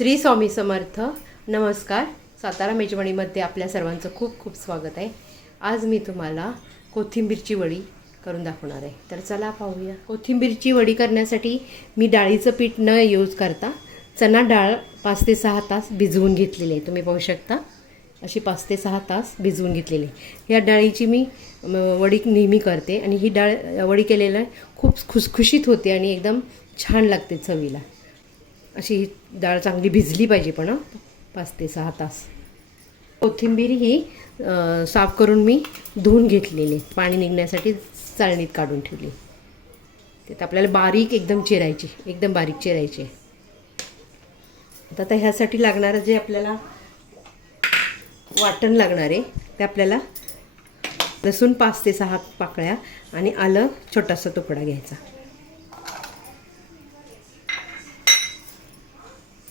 श्री स्वामी समर्थ. नमस्कार. सातारा मेजवानीमध्ये आपल्या सर्वांचं खूप खूप स्वागत आहे. आज मी तुम्हाला कोथिंबीरची वडी करून दाखवणार आहे. तर चला पाहूया. कोथिंबीरची वडी करण्यासाठी मी डाळीचं पीठ न यूज करता चणा डाळ 5 ते 6 तास भिजवून घेतलेली आहे. तुम्ही पाहू शकता अशी 5 ते 6 तास भिजवून घेतलेली आहे. या डाळीची मी वडी नेहमी करते आणि ही डाळ वडी केलेलं खूप खुसखुशीत होते आणि एकदम छान लागते चवीला. अशी ही डाळ चांगली भिजली पाहिजे पण 5 ते 6 तास. कोथिंबीर ही साफ करून मी धुवून घेतलेली, पाणी निघण्यासाठी चाळणीत काढून ठेवली. त्यात आपल्याला बारीक एकदम चिरायची, एकदम बारीक चिरायची. आता ह्यासाठी लागणारं जे आपल्याला वाटण लागणार आहे ते आपल्याला लसूण 5 ते 6 पाकळ्या आणि आलं छोटासा तुकडा घ्यायचा.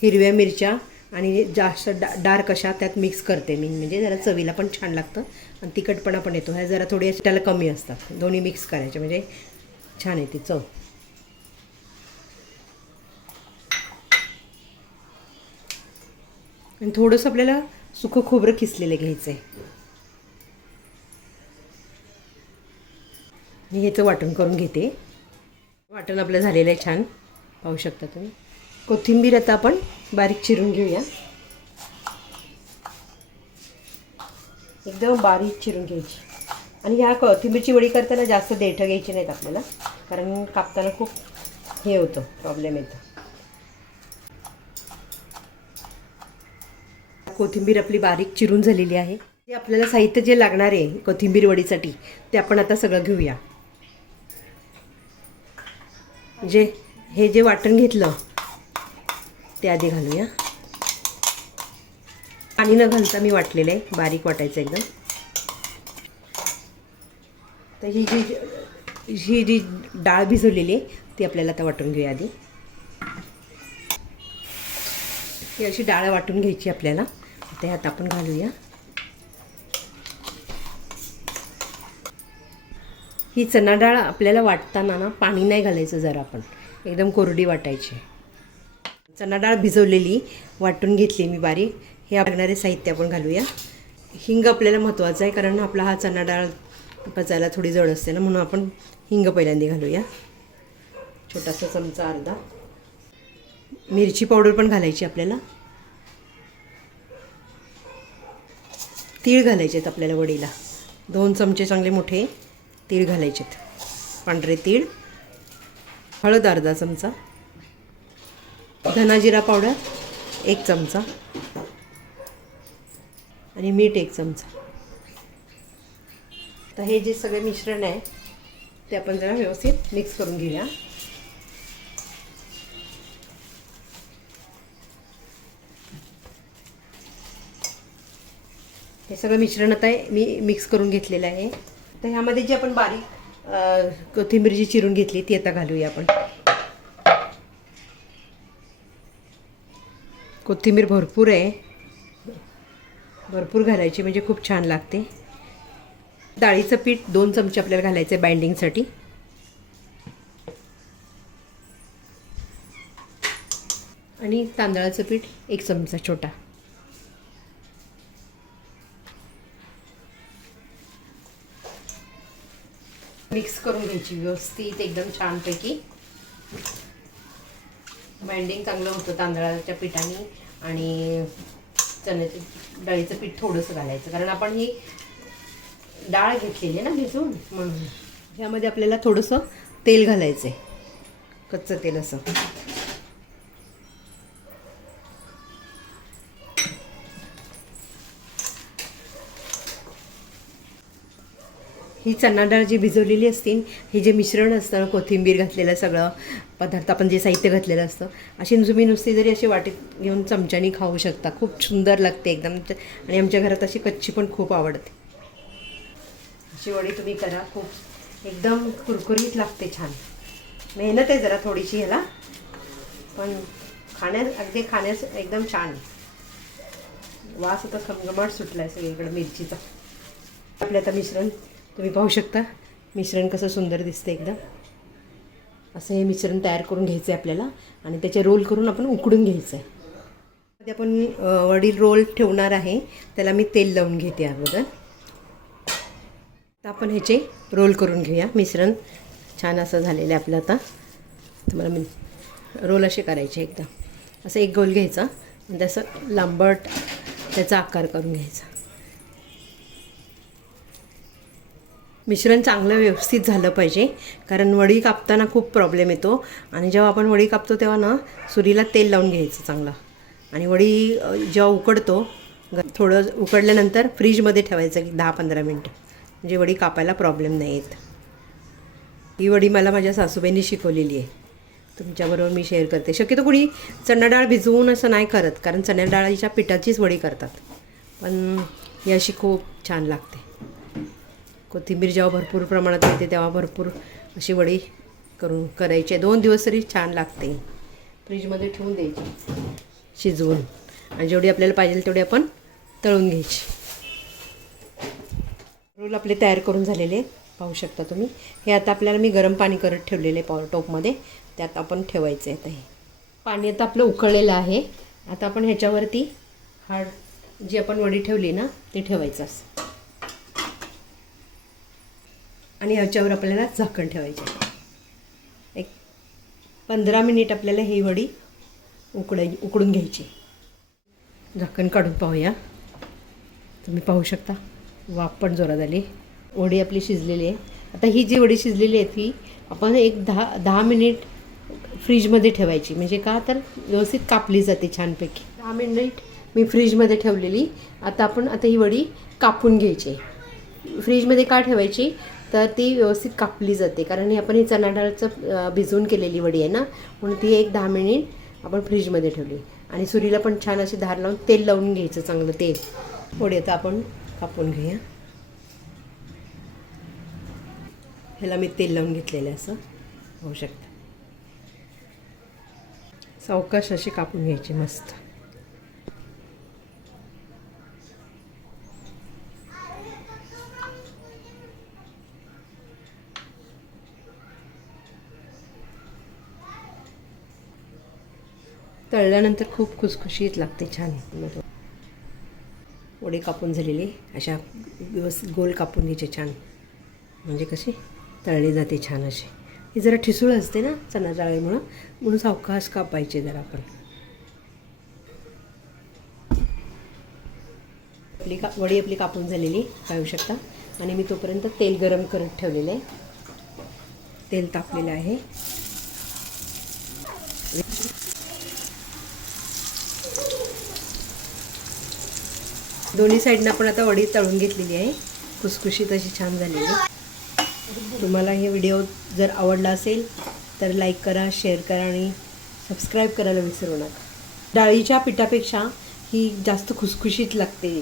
हिरव्या मिरच्या आणि जास्त डार्क अशा त्यात मिक्स करते मी, म्हणजे जरा चवीला पण छान लागतं आणि तिखटपणा पण येतो. ह्या जरा थोडी त्याला कमी असतात. दोन्ही मिक्स करायचे म्हणजे छान येते चव. आणि थोडंसं आपल्याला सुकं खोबरं किसलेलं घ्यायचं आहे. मी ह्याचं वाटण करून घेते. वाटण आपलं झालेलं आहे छान, पाहू शकता तुम्ही. कोथिंबीर आता आपण बारीक चिरून घेऊया. एकदम बारीक चिरून घ्यायची. आणि ह्या कोथिंबीरची वडी करताना जास्त देठं घ्यायची नाहीत आपल्याला, कारण कापताना खूप हे होतं, प्रॉब्लेम येतो. कोथिंबीर आपली बारीक चिरून झालेली आहे. ते आपल्याला साहित्य जे लागणार आहे कोथिंबीर वडीसाठी ते आपण आता सगळं घेऊया. म्हणजे हे जे वाटण घेतलं ते आधी घालूया. पाणी न घालता मी वाटलेलं आहे, बारीक वाटायचं एकदम. तर ही जी डाळ भिजवलेली आहे ती आपल्याला आता वाटून घेऊया आधी. ही अशी डाळ वाटून घ्यायची आपल्याला. त्यात आपण घालूया. ही चणा डाळ आपल्याला वाटताना ना पाणी नाही घालायचं, जरा आपण एकदम कोरडी वाटायची. चणा डाळ भिजवलेली वाटून घेतली मी बारीक. हे लागणारे साहित्य आपण घालूया. हिंग आपल्याला महत्त्वाचं आहे, कारण आपला हा चणा डाळ पचायला थोडी जड असते ना, म्हणून आपण हिंग पहिल्यांदा घालूया. छोटासा चमचा अर्धा. मिरची पावडर पण घालायची आपल्याला. तीळ घालायचे आहेत आपल्याला वडीला. 2 चमचे चांगले मोठे तीळ घालायचे आहेत, पांढरे तीळ. हळद अर्धा चमचा. धना जिरा पावडर 1 चमचा आणि मीठ 1 चमचा. तर हे जे सगळे मिश्रण आहे ते आपण जरा व्यवस्थित मिक्स करून घेऊया. हे सगळं मिश्रण आता मी मिक्स करून घेतलेलं आहे. तर ह्यामध्ये जी आपण बारीक कोथिंबीर जी चिरून घेतली ती आता घालूया आपण. कोथिंबीर भरपूर आहे, भरपूर घालायची म्हणजे खूप छान लागते. डाळीचं पीठ 2 चमचे आपल्याला घालायचं आहे बाइंडिंगसाठी. आणि तांदळाचं पीठ 1 चमचा छोटा. मिक्स करून घ्यायची व्यवस्थित एकदम छानपैकी. बाइंडिंग चांगलं होतं तांदळाच्या पिठाने. आणि चण्याचं डाळीचं पीठ थोडंसं घालायचं, कारण आपण ही डाळ घेतलेली आहे ना भिजवून, म्हणून. ह्यामध्ये आपल्याला थोडंसं तेल घालायचं आहे, कच्चं तेल असं. ही चणा डाळ जी भिजवलेली असते, हे जे मिश्रण असतं कोथिंबीर घातलेलं सगळं पदार्थ, आपण जे साहित्य घातलेलं असतं, अशी तुम्ही नुसती जरी अशी वाटीत घेऊन चमच्यानी खाऊ शकता. खूप सुंदर लागते एकदम. आणि आमच्या घरात अशी कच्ची पण खूप आवडते. अशी वडी तुम्ही करा, खूप एकदम कुरकुरीत लागते, छान. मेहनत आहे जरा थोडीशी ह्याला, पण अगदी खाण्यास एकदम छान. वास आता खमगमाट सुटला आहे सगळीकडे मिरचीचा. आपलं आता मिश्रण तुम्ही पाहू शकता, मिश्रण कसं सुंदर दिसतं एकदम. असं हे मिश्रण तयार करून घ्यायचं आहे आपल्याला आणि त्याचे रोल करून आपण उकडून घ्यायचं आहे. मध्ये आपण वडी रोल ठेवणार आहे, त्याला मी तेल लावून घेते अगोदर. तर आपण ह्याचे रोल करून घेऊया. मिश्रण छान असं झालेलं आहे आपलं. आता तुम्हाला मी रोल असे करायचे एकदम असं एक गोल घ्यायचा आणि असं लांबट त्याचा आकार करून घ्यायचा. मिश्रण चांगलं व्यवस्थित झालं पाहिजे, कारण वडी कापताना खूप प्रॉब्लेम येतो. आणि जेव्हा आपण वडी कापतो तेव्हा ना सुरीला तेल लावून घ्यायचं चांगलं. आणि वडी जेव्हा उकडतो थोडं उकडल्यानंतर फ्रीजमध्ये ठेवायचं की 10-15 मिनटं, म्हणजे वडी कापायला प्रॉब्लेम नाही येत. ही वडी मला माझ्या सासूबाईंनी शिकवलेली आहे, तुमच्याबरोबर मी शेअर करते. शक्यतो कोणी चणा डाळ भिजवून असं नाही करत, कारण चण्या डाळीच्या पिठाचीच वडी करतात, पण ही अशी खूप छान लागते. कोथिंबीर जेव्हा भरपूर प्रमाणात येते तेव्हा भरपूर अशी वडी करायची. 2 दिवस तरी छान लागते. फ्रीजमध्ये ठेवून द्यायची शिजवून, आणि जेवढी आपल्याला पाहिजे तेवढी आपण तळून घ्यायची. रोल आपले तयार करून झालेले पाहू शकता तुम्ही. हे आता आपल्याला मी गरम पाणी करत ठेवलेले टोपमध्ये, त्यात आपण ठेवायचं आहे. आता हे पाणी आता आपलं उकळलेलं आहे. आता आपण ह्याच्यावरती जी आपण वडी ठेवली ना ते ठेवायचं असं, आणि ह्याच्यावर आपल्याला झाकण ठेवायचं. एक 15 मिनिट आपल्याला ही वडी उकडून घ्यायची. झाकण काढून पाहूया. तुम्ही पाहू शकता वाफ पण जोरात आली. वडी आपली शिजलेली आहे. आता ही जी वडी शिजलेली आहे ती आपण एक 10 मिनिट फ्रीजमध्ये ठेवायची, म्हणजे का तर व्यवस्थित कापली जाते छानपैकी. 10 मिनिट मी फ्रीजमध्ये ठेवलेली. आता ही वडी कापून घ्यायची. फ्रीजमध्ये का ठेवायची तर ती व्यवस्थित कापली जाते, कारण ही चणा डाळचं भिजवून केलेली वडी आहे ना, म्हणून ती एक 10 मिनिट आपण फ्रीजमध्ये ठेवली. आणि सुरीला पण छान अशी धार लावून तेल लावून घ्यायचं, चांगलं तेल. वडी आता आपण कापून घेऊया. ह्याला मी तेल लावून घेतलेलं असं होऊ शकतं. सावकाश अशी कापून घ्यायची मस्त. तळल्यानंतर खूप खुसखुशीत लागते, छान. वडी कापून झालेली अशा व्यवस्थित गोल कापून घ्यायचे छान, म्हणजे कशी तळली जाते छान अशी. ही जरा ठिसूळ असते ना चणा डाळीमुळं, म्हणून सावकाश कापायचे जरा आपण. वडी आपली कापून झालेली पाहू शकता. आणि मी तोपर्यंत तेल गरम करत ठेवलेलं आहे. तेल तापलेलं आहे. दोन्ही साईडनं आपण आता वडी तळून घेतलेली आहे, खुसखुशीत अशी छान झालेली. तुम्हाला हे व्हिडिओ जर आवडला असेल तर लाईक करा, शेअर करा आणि सबस्क्राईब करायला विसरू नका. डाळीच्या पिठापेक्षा ही जास्त खुसखुशीत लागते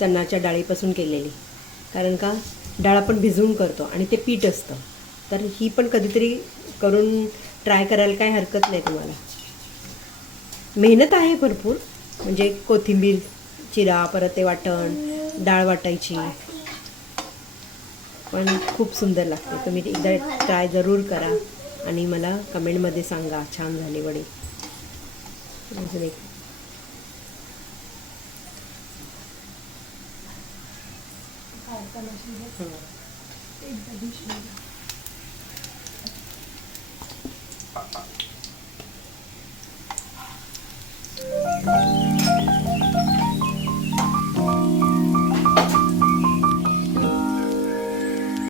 चण्याच्या डाळीपासून केलेली, कारण का डाळ आपण भिजवून करतो आणि ते पीठ असतं. तर ही पण कधीतरी करून ट्राय करायला काही हरकत नाही तुम्हाला. मेहनत आहे भरपूर, म्हणजे कोथिंबीर चिरा, परत ते वाटण, डाळ वाटायची, पण खूप सुंदर लागते. तुम्ही एकदा ट्राय जरूर करा आणि मला कमेंटमध्ये सांगा छान झाली वडी. अजून एक